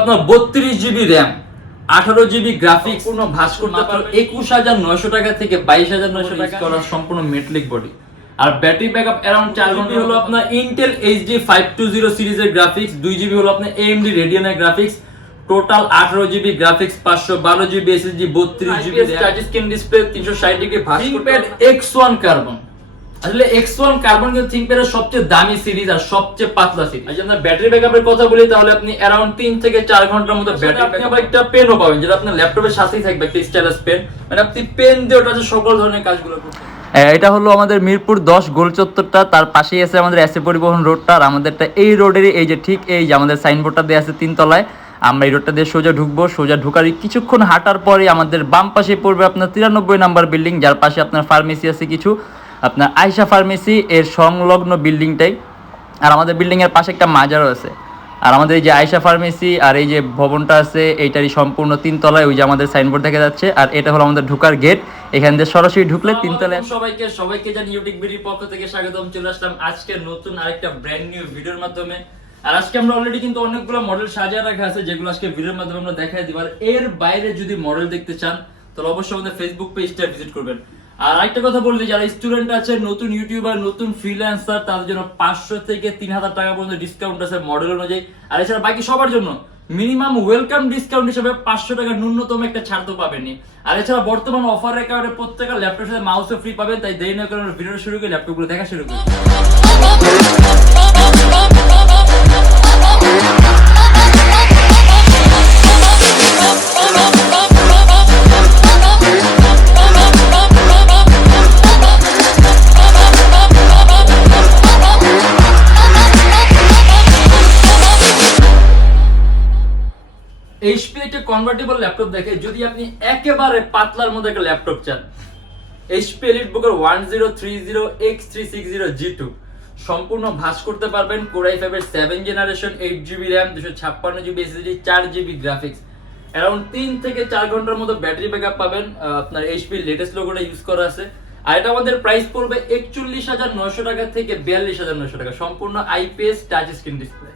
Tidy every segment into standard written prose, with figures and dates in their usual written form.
আপনার 32GB RAM, 18GB graphics, পূর্ণ ভাঁজ করতে পারবেন 21900 টাকা থেকে 22900 টাকা করা সম্পূর্ণ মেটালিক বডি। আর ব্যাটারি ব্যাকআপ अराउंड 4 ঘন্টা হলো আপনার ইন্টেল HD 520 সিরিজের গ্রাফিক্স, 2GB হলো আপনার AMD রেডিয়নের graphics, total 18GB graphics, 512GB SSD, 32GB touch screen display, 360 degree ভাঁজ করতে X1 কার্বন। আসলে X1 কার্বন কিন্তু থিংকপ্যাডের সবচেয়ে দামি সিরিজ আর সবচেয়ে পাতলা সিরিজ। যদি আমরা ব্যাটারি ব্যাকআপের কথা বলি তাহলে আপনি अराउंड 3 থেকে 4 ঘন্টার মতো ব্যাটারি ব্যাকআপ। একটা পেনও পাবেন যেটা আপনার ল্যাপটপের সাথেই থাকবে, একটা স্টাইলাস পেন, মানে আপনি পেন দিয়ে ওটাতে সকল ধরনের কাজগুলো করতে পারবেন। এটা হলো আমাদের মিরপুর 10 গোল চত্বরটা, তার পাশেই আছে আমাদের এসএ পরিবহন রোডটা। আর আমাদেরটা এই রোডেরই এই যে ঠিক এই যে আমাদের সাইনবোর্ডটা দেওয়া আছে 3 তলায়। আমরা এই রোডটা দিয়ে সোজা ঢুকবো, সোজা ঢুকার কিছুক্ষণ হাঁটার পরে আমাদের বাম পাশে পড়বে আপনার 93 নাম্বার বিল্ডিং, যার পাশে আপনার ফার্মেসি আছে কিছু, আপনার আয়শা ফার্মেসি এর সংলগ্ন বিল্ডিংটাই। আর আমাদের বিল্ডিং এর পাশে একটা মাজারও আছে। আর আমাদের এই যে আয়শা ফার্মেসি আর এই যে ভবনটা আছে এইটারই সম্পূর্ণ 3 তলায়, ওই যে আমাদের সাইনবোর্ড দেখা যাচ্ছে। আর এটা হলো আমাদের ঢোকার গেট, এখান দিয়ে সরাসরি ঢুকলে 3 তলায়। সবাইকে জানি ইউটিউবড পক্ষ থেকে স্বাগতম। চলে আসলাম আজকে নতুন আরেকটা ব্র্যান্ড নিউ ভিডিওর মাধ্যমে। আর আজকে আমরা অলরেডি কিন্তু অনেকগুলো মডেল সাজিয়ে রাখা আছে যেগুলো আজকে ভিডিওর মাধ্যমে আমরা দেখাই দিব। আর এর বাইরে যদি মডেল দেখতে চান তাহলে অবশ্যই আমাদের ফেসবুক পেজটা ভিজিট করবেন। আর আরেকটা কথা বলতে, যারা স্টুডেন্ট আছে, নতুন ইউটিউবার, নতুন ফ্রিল্যান্সার, তাদের জন্য 500 থেকে 3000 টাকা পর্যন্ত ডিসকাউন্ট আছে মডেল অনুযায়ী। আর এছাড়া বাকি সবার জন্য মিনিমাম ওয়েলকাম ডিসকাউন্ট হিসেবে 500 টাকা ন্যূনতম একটা ছাড় তো পাবেনই। আর এছাড়া বর্তমান অফারের কারণে প্রত্যেকটা ল্যাপটপের সাথে মাউসও ফ্রি পাবেন। তাই দেরি না করে ভিডিও শুরু করে ল্যাপটপগুলো দেখা শুরু করি। HP একটা কনভার্টেবল ল্যাপটপ দেখে যদি আপনি একেবারে পাতলার মধ্যে একটা ল্যাপটপ চান, HP EliteBook 1030X360 G2 সম্পূর্ণ ভাঁজ করতে পারবেন। Core i5 এর 7 generation, 8GB RAM, 256GB SSD, 4GB graphics, around 3 থেকে 4 ঘন্টার মতো ব্যাটারি ব্যাকআপ পাবেন। আপনার HP লেটেস্ট লোগোটা ইউজ করা আছে। আর এটা আমাদের প্রাইস পড়বে 41900 টাকা থেকে 42900 টাকা, সম্পূর্ণ IPS টাচ স্ক্রিন ডিসপ্লে।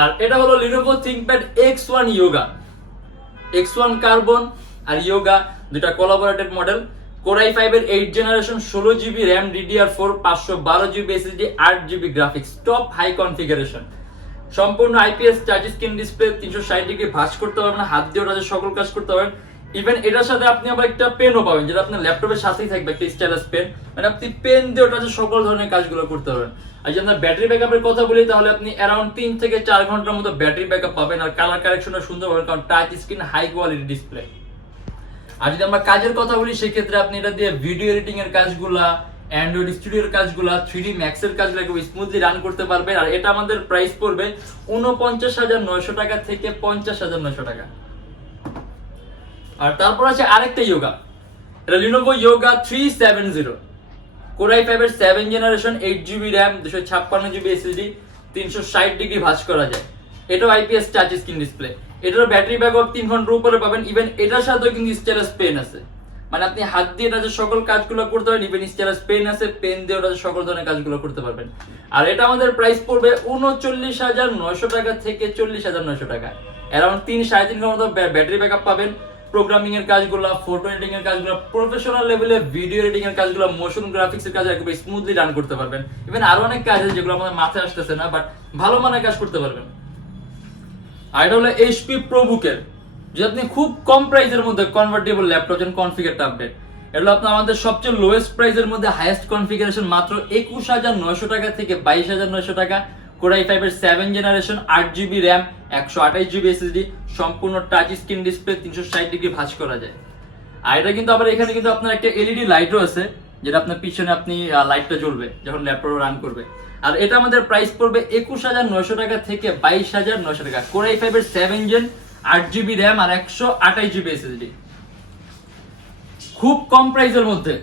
আর এটা হলো Lenovo ThinkPad X1 Yoga, X1 carbon আর Yoga দুটা কোলাবোরেটেড মডেল। Core i5 এর 8 generation, 16GB RAM, DDR4, 512GB SSD, 8GB graphics, top high configuration, সম্পূর্ণ IPS touch screen display, 360 degree ভাঁজ করতে পারবেন, হাত দিয়ে ওটাতে সকল কাজ করতে পারবেন। ইভেন এটার সাথে আপনি আবার একটা পেনও পাবেন যেটা আপনার ল্যাপটপের সাথেই থাকবে, একটা স্টাইলাস পেন, মানে আপনি পেন দিয়ে ওটাতে সকল ধরনের কাজগুলো করতে পারবেন। আর যদি আমরা ব্যাটারি ব্যাকআপের কথা বলি তাহলে আপনি अराउंड 3 থেকে 4 ঘন্টার মতো ব্যাটারি ব্যাকআপ পাবেন। আর কালার কারেকশনটা সুন্দর পাবেন কারণ touch screen, high quality display. আর যদি আমরা কাজের কথা বলি সেক্ষেত্রে আপনি এটা দিয়ে ভিডিও এডিটিং এর কাজগুলা, অ্যান্ড্রয়েড স্টুডিওর কাজগুলা, 3D ম্যাক্স এর কাজগুলো খুব স্মুথলি রান করতে পারবেন। আর এটা আমাদের প্রাইস পড়বে 49900 টাকা থেকে 50900 টাকা। আর তারপর আছে আরেকটা Yoga, এটা Lenovo Yoga 370, Core i5 এর 7 generation, 8GB RAM, 256GB SSD, 360 degree ভাঁজ করা যায়। এটাও IPS টাচ স্ক্রিন ডিসপ্লে। এটার ব্যাটারি ব্যাকআপ 3 ঘন্টার উপরে পাবেন। ইভেন এটার সাথেও কিন্তু স্টাইলাস পেন আছে, মানে আপনি হাত দিয়ে এটাতে সকল কাজগুলো করতে পারবেন। ইভেন স্টাইলাস পেন আছে, পেন দিয়ে ওটাতে সকল ধরনের কাজগুলো করতে পারবেন। আর এটা আমাদের প্রাইস পড়বে 39900 টাকা থেকে 40900 টাকা, अराउंड 3-3.5 ঘন্টার মতো ব্যাটারি ব্যাকআপ পাবেন। প্রোগ্রামিং এর কাজগুলো, ফটো এডিটিং এর কাজগুলো, প্রফেশনাল লেভেলে ভিডিও এডিটিং এর কাজগুলো, মোশন গ্রাফিক্স এর কাজ একদম স্মুথলি রান করতে পারবেন। ইভেন আরো অনেক কাজ আছে যেগুলো আমাদের মাথায় আসতেছে না, বাট ভালো মানের কাজ করতে পারবেন। আর এটা হলো HP ProBook এর, যে আপনি খুব কম প্রাইসের মধ্যে কনভার্টেবল ল্যাপটপ যেন কনফিগারটা আপডেট, এটা হলো আপনার আমাদের সবচেয়ে লোয়েস্ট প্রাইসের মধ্যে হাইয়েস্ট কনফিগারেশন মাত্র 21900 টাকা থেকে 22900 টাকা। Core i5 এর 7 generation, 8GB RAM, 128GB SSD, সম্পূর্ণ টাচ স্ক্রিন ডিসপ্লে, 360 ডিগ্রি ভাঁজ করা যায়। আর এটা কিন্তু আবার এখানে কিন্তু আপনার একটা LED লাইটও আছে যেটা আপনার পিছনে আপনি লাইটটা জ্বলবে যখন ল্যাপটপ রান করবে। আর এটা আমাদের প্রাইস পড়বে 21900 টাকা থেকে 22900 টাকা। Core i5 এর 7 জেন, 8GB RAM আর 128GB SSD, খুব কম প্রাইসের মধ্যে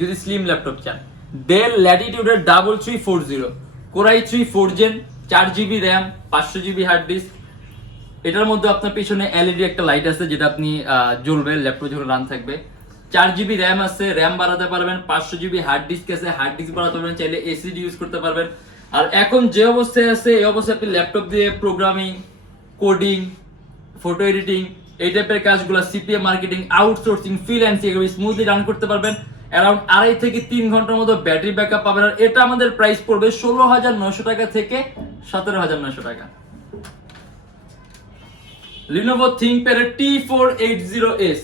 যদি স্লিম ল্যাপটপ চান। Dell Latitude এর 3340, Core i3 4 gen, 4GB RAM, 500GB hard disk. এটার মধ্যে আপনার পিছনে LED একটা লাইট আছে যেটা আপনি জ্বলবে ল্যাপটপ যখন রান থাকবে। 4GB RAM আছে, RAM বাড়াতে পারবেন। 500GB হার্ড ডিস্ক আছে, হার্ড ডিস্ক বাড়াতে পারবেন। চাইলে SSD ইউজ করতে পারবেন। আর এখন যে অবস্থায় আছে এই অবস্থায় আপনি ল্যাপটপ দিয়ে প্রোগ্রামিং, কোডিং, ফটো এডিটিং এই টাইপের কাজগুলো, সিপিএ মার্কেটিং, আউটসোর্সিং, ফ্রিল্যান্সিং এগুলো স্মুথলি রান করতে পারবেন। অ্যারাউন্ড 2.5 থেকে 3 ঘন্টার মতো ব্যাটারি ব্যাকআপ পাবেন। আর এটা আমাদের প্রাইস পড়বে 16,900 টাকা থেকে 17,900 টাকা। Lenovo ThinkPad T480S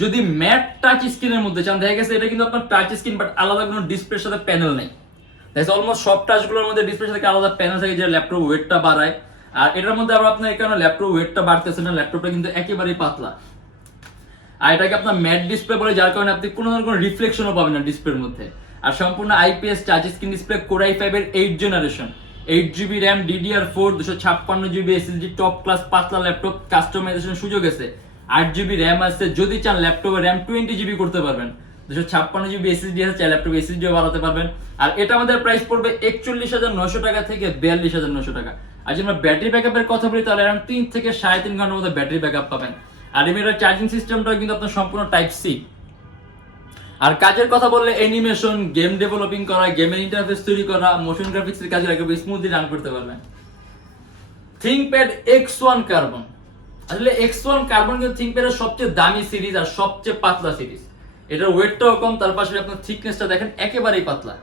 যদি ম্যাট টাচ স্ক্রিনের মধ্যে চান, দেখা গেছে এটা কিন্তু আপনার টাচ স্ক্রিন বাট আলাদা কোনো ডিসপ্লের সাথে প্যানেল নেই। দেখা অলমোস্ট সব টাচগুলোর মধ্যে ডিসপ্লের সাথে আলাদা প্যানেল থাকে যেটা ল্যাপটপ ওয়েটটা বাড়ায়। আর এটার মধ্যে আবার আপনার এখানে ল্যাপটপ ওয়েটটা বাড়তেছে না, ল্যাপটপটা কিন্তু একেবারেই পাতলা। আর এটাকে আপনার ম্যাট ডিসপ্লে বলে, যার কারণে আপনি কোনো ধরনের কোনো রিফ্লেকশনও পাবেন না ডিসপ্লের মধ্যে। আর সম্পূর্ণ IPS touch screen display, core i5 এর 8 generation, 8GB RAM, DDR4, 256GB SSD, top class পাতলা ল্যাপটপ। কাস্টমাইজেশন সুযোগ আছে, 8GB RAM আছে, যদি চান ল্যাপটপে RAM 20GB করতে পারবেন। 256GB SSD আছে, চাই ল্যাপটপ SSDও বাড়াতে পারবেন। আর এটা আমাদের প্রাইস পড়বে 41,900 টাকা থেকে 42,900 টাকা। আর যদি আমরা ব্যাটারি ব্যাকআপের কথা বলি তাহলে অ্যারাউন্ড 3 থেকে 3.5 ঘন্টার মধ্যে ব্যাটারি ব্যাকআপ পাবেন। আর এর চার্জিং সিস্টেমটা কিন্তু আপনার সম্পূর্ণ টাইপ সি। আর কাজের কথা বললে অ্যানিমেশন, গেম ডেভেলপিং করা, গেমের ইন্টারফেস তৈরি করা, মোশন গ্রাফিক্সের কাজ একেবারে স্মুথলি রান করতে পারবেন। ThinkPad X1 কার্বন, আসলে X1 কার্বন কিন্তু ThinkPad এর সবচেয়ে দামি সিরিজ আর সবচেয়ে পাতলা সিরিজ। এটার ওয়েটটাও কম, তার পাশে আপনার থিকনেসটা দেখেন একেবারেই পাতলা।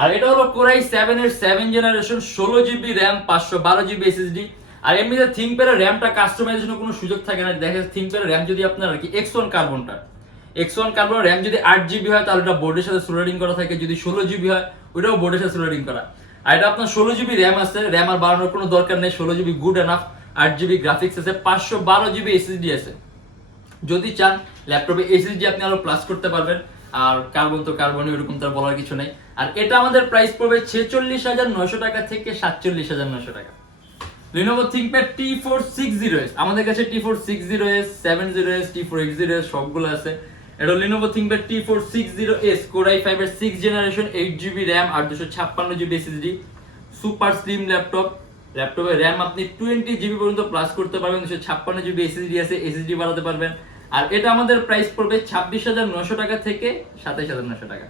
আর এটা হলো কোর i7 এর 7 generation, 16GB RAM, 512GB SSD। আর এমনিতে ThinkPad এর র্যামটা কাস্টমাইজেশনের কোনো সুযোগ থাকে না। দেখা যাচ্ছে ThinkPad এর র্যাম যদি আপনার আর কি X1 কার্বন র্যাম যদি 8GB হয় তাহলে এটা বোর্ডের সাথে সোল্ডারিং করা থাকে, যদি 16GB হয় ওটাও বোর্ডের সাথে সোল্ডারিং করা। আর এটা আপনার 16GB র্যাম আছে, র্যাম আর বাড়ানোর কোনো দরকার নেই, 16GB good enough. 8GB graphics আছে, 512GB SSD আছে। যদি চান ল্যাপটপে SSD আপনি আরো প্লাস করতে পারবেন। আর কার্বন তো কার্বনই, এরকম তার বলার কিছু নেই। আর এটা আমাদের প্রাইস পড়বে 46,900 টাকা থেকে 47,900 টাকা। Lenovo ThinkPad T460S, আমাদের কাছে T460S, 70S, T480S সবগুলো আছে। এটা Lenovo ThinkPad T460S, core i5 এর 6 জেনারেশন, 8GB RAM আর 256GB SSD, super slim laptop. ল্যাপটপে RAM আপনি 20GB পর্যন্ত প্লাস করতে পারবেন, 256GB SSD আছে, SSD বাড়াতে পারবেন। আর এটা আমাদের প্রাইস পড়বে 26,900 টাকা থেকে 27,900 টাকা।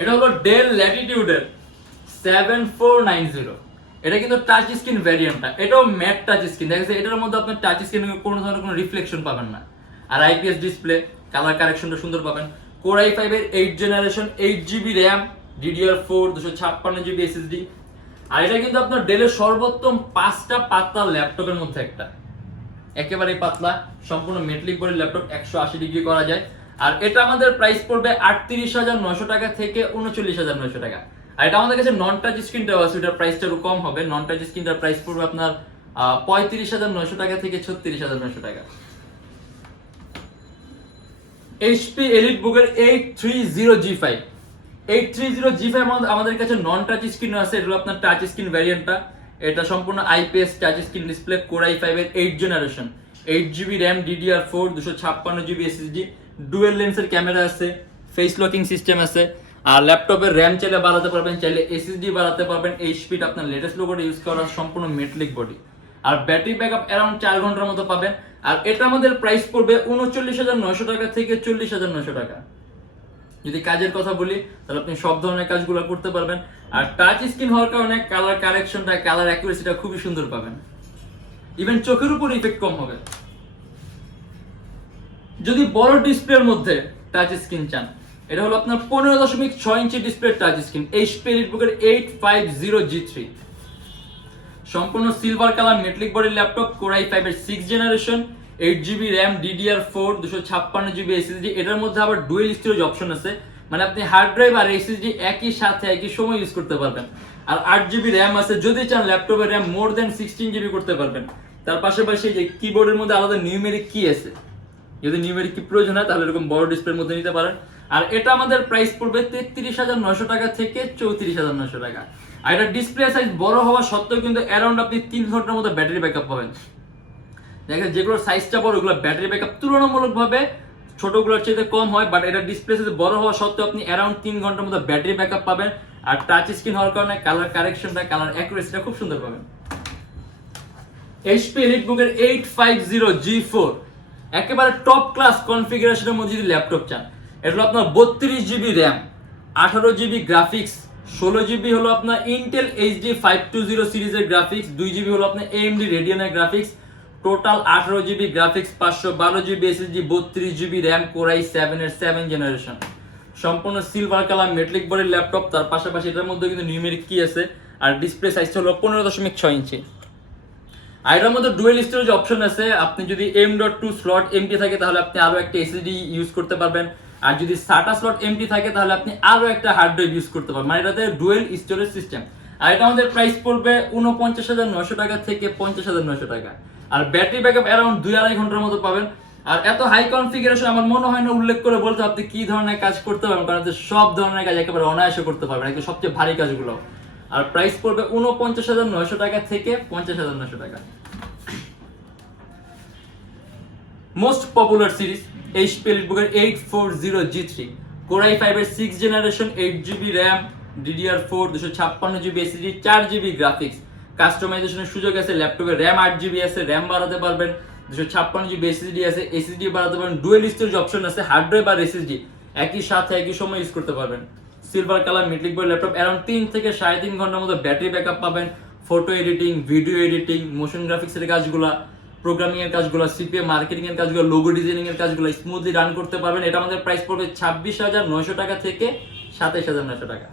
এটা হলো Dell Latitude এর 7490, এটা কিন্তু টাচ স্ক্রিন ভ্যারিয়েন্টটা, এটাও ম্যাট টাচ স্ক্রিন। দেখা যাচ্ছে এটার মধ্যে আপনার টাচ স্ক্রিনে কোনো ধরনের কোনো রিফ্লেকশন পাবেন না। আর আইপিএস ডিসপ্লে, কালার কারেকশনটা সুন্দর পাবেন। কোর i5 এর 8 generation, 8GB RAM, DDR4, 256GB SSD। আর এটা কিন্তু আপনার ডেলের সর্বোত্তম 5টা পাতলা ল্যাপটপের মধ্যে একটা, একেবারেই পাতলা, সম্পূর্ণ মেটালিক বডির ল্যাপটপ, 180 ডিগ্রি করা যায়। আর এটা আমাদের প্রাইস পড়বে 38,900 টাকা থেকে 39,900 টাকা। আর এটা আমাদের কাছে নন টাচ স্ক্রিনটাও আছে, এটার প্রাইসটা একটু কম হবে। নন টাচ স্ক্রিনটার প্রাইস পড়বে আপনার 35,900 টাকা থেকে 36,900 টাকা। HP EliteBook এর 830G5, 830G5 আমাদের কাছে নন টাচ স্ক্রিন আছে, এটা আপনার টাচ স্ক্রিন ভ্যারিয়েন্টটা। এটা সম্পূর্ণ IPS touch screen display, core i5 এর 8 generation, 8GB RAM, DDR4, 256GB SSD, dual লেন্সের ক্যামেরা আছে, ফেস লকিং সিস্টেম আছে। আর ল্যাপটপের RAM চাইলে বাড়াতে পারবেন, চাইলে SSD বাড়াতে পারবেন। এইচপিটা আপনার লেটেস্ট লোগোটা ইউজ করা, সম্পূর্ণ মেটালিক বডি। আর ব্যাটারি ব্যাকআপ অ্যারাউন্ড 4 ঘন্টার মতো পাবেন। আর এটা আমাদের প্রাইস পড়বে 39,900 টাকা থেকে 40,900 টাকা। যদি কাজের কথা বলি তাহলে আপনি সব ধরনের কাজগুলো করতে পারবেন। আর টাচ স্ক্রিন হওয়ার কারণে কালার কারেকশনটা, কালার অ্যাকুরেসিটা খুবই সুন্দর পাবেন। ইভেন চোখের উপর ইফেক্ট কম হবে। যদি বড় ডিসপ্লের মধ্যে টাচ স্ক্রিন চান, এটা হলো আপনার 15.6 inch display touch screen, HP EliteBook এর 850G3, সম্পূর্ণ সিলভার কালার মেটালিক বডির ল্যাপটপ, কোর i5 এর 6 generation, 8GB RAM, DDR4, 256GB SSD। এটার মধ্যে আবার ডুয়েল স্টোরেজ অপশন আছে, মানে আপনি হার্ড ড্রাইভ আর SSD একই সাথে একই সময় ইউজ করতে পারবেন। আর 8GB RAM আছে, যদি চান ল্যাপটপের RAM মোর দেন 16GB করতে পারবেন। তার পাশাপাশি যে কিবোর্ডের মধ্যে আলাদা নিউমেরিক কি আছে, যদি নিউমেরিক কি প্রয়োজন হয় তাহলে এরকম বড় ডিসপ্লের মধ্যে নিতে পারেন। আর এটা আমাদের প্রাইস পড়বে 33,900 টাকা থেকে 34,900 টাকা। আর এটা ডিসপ্লে সাইজ বড় হওয়া সত্ত্বেও কিন্তু অ্যারাউন্ড আপনি 3 ঘন্টার মতো ব্যাটারি ব্যাকআপ পাবেন। দেখেন যেগুলোর সাইজটা বড় ওগুলো ব্যাটারি ব্যাকআপ তুলনামূলকভাবে ছোটগুলোর চেয়ে কম হয়, বাট এটা ডিসপ্লে সাইজ বড় হওয়া সত্ত্বেও আপনি অ্যারাউন্ড 3 ঘন্টার মতো ব্যাটারি ব্যাকআপ পাবেন। আর টাচ স্ক্রিন হওয়ার কারণে কালার কারেকশনটা, কালার অ্যাকুরেসিটা খুব সুন্দর পাবেন। HP EliteBook এর 850G4, একেবারে টপ ক্লাস কনফিগারেশনের মধ্যে যদি ল্যাপটপ চান, এটা হলো আপনার 32GB RAM, 18GB graphics, 16GB হলো আপনার ইন্টেল HD 520 সিরিজের গ্রাফিক্স, 2GB হলো আপনার AMD রেডিয়নের graphics, total 18GB graphics, 512GB SSD, 32GB RAM, Core i7 এর 7 জেনারেশন, সম্পূর্ণ সিলভার কালার মেটালিক বডির ল্যাপটপ। তার পাশাপাশি এটার মধ্যে কিন্তু নিউমেরিক কি আছে, আর ডিসপ্লে সাইজ হলো 15.6 ইঞ্চি। আর এটার মধ্যে ডুয়েল স্টোরেজ অপশন আছে, আপনি যদি M.2 স্লট এমটি থাকে তাহলে আপনি আরো একটা SSD ইউজ করতে পারবেন, আর যদি SATA স্লট এমটি থাকে তাহলে আপনি আরো একটা হার্ড ড্রাইভ ইউজ করতে পারবেন, মানে এটাতে ডুয়েল স্টোরেজ সিস্টেম। আর এটা আমাদের প্রাইস পড়বে 49,900 টাকা থেকে 50,900 টাকা। আর ব্যাটারি ব্যাকআপ অ্যারাউন্ড 2-2.5 ঘন্টার মতো পাবেন। আর এত হাই কনফিগারেশন আমার মনে হয় না উল্লেখ করে বলতে আপনি কি ধরনের কাজ করতে পারবেন, কারণ সব ধরনের কাজ একেবারে অনায়াসে করতে পারবেন, একদম সবচেয়ে ভারী কাজগুলো। আর প্রাইস পড়বে 49,900 টাকা থেকে 50,900 টাকা। Most popular series HP EliteBook এর 840G3, Core i5 এর 6 generation, 8GB RAM, DDR4, 256GB SSD, 4GB graphics, কাস্টমাইজেশনের সুযোগ আছে, ল্যাপটপে RAM 8GB আছে, RAM বাড়াতে পারবেন, 256GB SSD আছে, SSD বাড়াতে পারবেন, ডুয়েল স্টোরেজ অপশন আছে, হার্ড ড্রাইভ আর SSD একই সাথে একই সময় ইউজ করতে পারবেন। Silver colour metallic body laptop, around 3 থেকে 3.5 ঘন্টার মতো ব্যাটারি ব্যাকআপ পাবেন। Photo editing, video editing, motion গ্রাফিক্সের কাজগুলো, প্রোগ্রামিং এর কাজগুলো, সিপিএ মার্কেটিং এর কাজগুলো, লোগো ডিজাইনিং এর কাজগুলো স্মুথলি রান করতে পারবেন। এটা আমাদের প্রাইস পড়বে 26,900 টাকা থেকে 27,900 টাকা।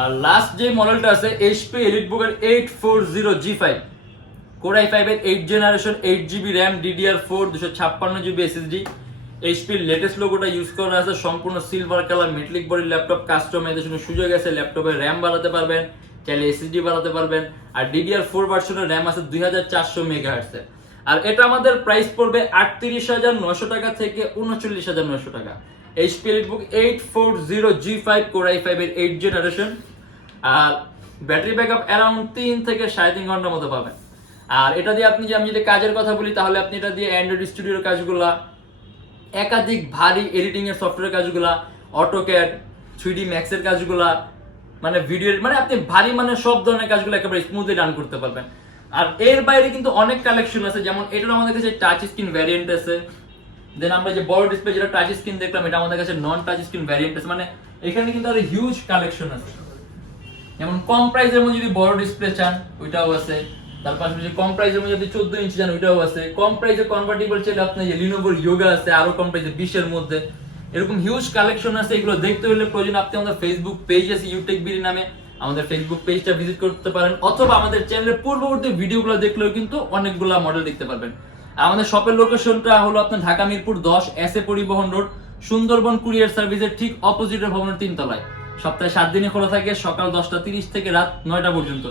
আর লাস্ট যে মডেলটা আছে HP EliteBook এর 840G5, Core i5 এর 8 generation, 8GB RAM, DDR4, 256GB SSD, HP এর লেটেস্ট লোগোটা ইউজ করা আছে, সম্পূর্ণ silver colour metallic body laptop, কাস্টমাইজেশনের সুযোগ আছে, ল্যাপটপে RAM বাড়াতে পারবেন, চাইলে SSD বাড়াতে পারবেন। আর DDR4 ভার্সনের RAM আছে 2400 MHz এর। আর এটা আমাদের প্রাইস পড়বে 38,900 টাকা থেকে 39,900 টাকা। HP EliteBook 840G5, Core i5 এর 8 জেনারেশন, আর ব্যাটারি ব্যাকআপ অ্যারাউন্ড 3 থেকে 3.5 ঘন্টার মতো পাবেন। আর এটা দিয়ে আপনি আমি যদি কাজের কথা বলি তাহলে আপনি এটা দিয়ে অ্যান্ড্রয়েড স্টুডিওর কাজগুলা, একাধিক ভারী এডিটিং এর সফটওয়্যার কাজগুলা, অটোক্যাড, 3D Max এর কাজগুলা, মানে ভিডিও, মানে আপনি ভারী মানে সব ধরনের কাজগুলো একেবারে স্মুথলি রান করতে পারবেন। আর এর বাইরে কিন্তু অনেক কালেকশন আছে, যেমন এটার আমাদের কাছে টাচ স্ক্রিন ভ্যারিয়েন্ট আছে, দেন আমরা যে বড় ডিসপ্লে যেটা টাচ স্ক্রিন দেখলাম এটা আমাদের কাছে নন টাচ স্ক্রিন ভ্যারিয়েন্ট আছে, মানে এখানে কিন্তু আরো হিউজ কালেকশন আছে। যেমন কম প্রাইসের মধ্যে যদি বড় ডিসপ্লে চান ওইটাও আছে, তার পাশাপাশি কম প্রাইসের মধ্যে যদি 14 ইঞ্চি চান ওইটাও আছে, কম প্রাইসে কনভার্টেবল চাইলে আপনি যে Lenovo Yoga আছে আরো কম প্রাইসে 20 এর মধ্যে, এরকম হিউজ কালেকশন আছে। এগুলো দেখতে হলে প্রয়োজন আপনি আমাদের ফেসবুক পেজ আছে Youtechbd নামে, আমাদের ফেসবুক পেজটা ভিজিট করতে পারেন, অথবা আমাদের চ্যানেলের পূর্ববর্তী ভিডিওগুলো দেখলেও কিন্তু অনেকগুলো মডেল দেখতে পারবেন। আর আমাদের শপের লোকেশনটা হলো আপনার ঢাকা মিরপুর 10 SA পরিবহন রোড, সুন্দরবন কুরিয়ার সার্ভিসের ঠিক অপোজিটে ভবনের 3 তলায়। সপ্তাহে 7 দিনে খোলা থাকে, সকাল 10টা 30 থেকে রাত 9টা পর্যন্ত।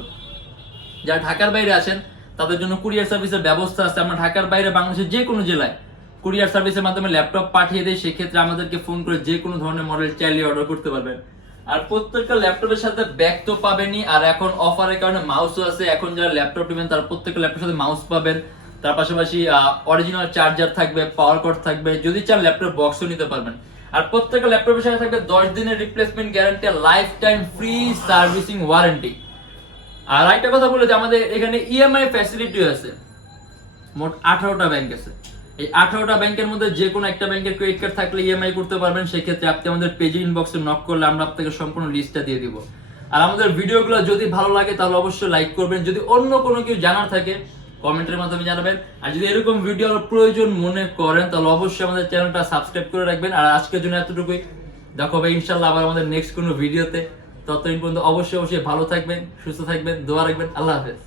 যারা ঢাকার বাইরে আছেন তাদের জন্য কুরিয়ার সার্ভিসের ব্যবস্থা আছে। আমরা ঢাকার বাইরে বাংলাদেশের যে কোনো জেলায় কুরিয়ার সার্ভিসের মাধ্যমে ল্যাপটপ পাঠিয়ে দেয়, সেক্ষেত্রে আমাদেরকে ফোন করে যে কোনো ধরনের মডেল চাইলে অর্ডার করতে পারবেন। আর প্রত্যেকটা ল্যাপটপের সাথে ব্যাগ তো পাবেনই, আর এখন অফারের কারণে মাউসও আছে। এখন যারা ল্যাপটপ নেবেন তার প্রত্যেকটা ল্যাপটপের সাথে মাউস পাবেন, তার পাশাপাশি অরিজিনাল চার্জার থাকবে, পাওয়ার কর্ড থাকবে, যদি চান ল্যাপটপ বক্সও নিতে পারবেন। আর প্রত্যেকটা ল্যাপটপের সাথে থাকবে 10 দিনের replacement guarantee, lifetime free servicing warranty. আর একটা কথা বলে যে আমাদের এখানে EMI ফ্যাসিলিটি আছে, মোট 18টা ব্যাংক আছে। এই 18টা ব্যাংকের মধ্যে যে কোনো একটা ব্যাংকের ক্রেডিট কার্ড থাকলে EMI করতে পারবেন। সেক্ষেত্রে আপনি আমাদের পেজে ইনবক্সে নক করলে আমরা আপনাকে সম্পূর্ণ লিস্টটা দিয়ে দিব। আর আমাদের ভিডিওগুলো যদি ভালো লাগে তাহলে অবশ্যই লাইক করবেন, যদি অন্য কোনো কিছু জানার থাকে কমেন্টের মাধ্যমে জানাবেন। আর যদি এরকম ভিডিওর প্রয়োজন মনে করেন তাহলে অবশ্যই আমাদের চ্যানেলটা সাবস্ক্রাইব করে রাখবেন। আর আজকের জন্য এতটুকুই, দেখা হবে ইনশাআল্লাহ আবার আমাদের নেক্সট কোনো ভিডিওতে। ততদিন পর্যন্ত অবশ্যই ভালো থাকবেন, সুস্থ থাকবেন, দোয়া রাখবেন। আল্লাহ হাফেজ।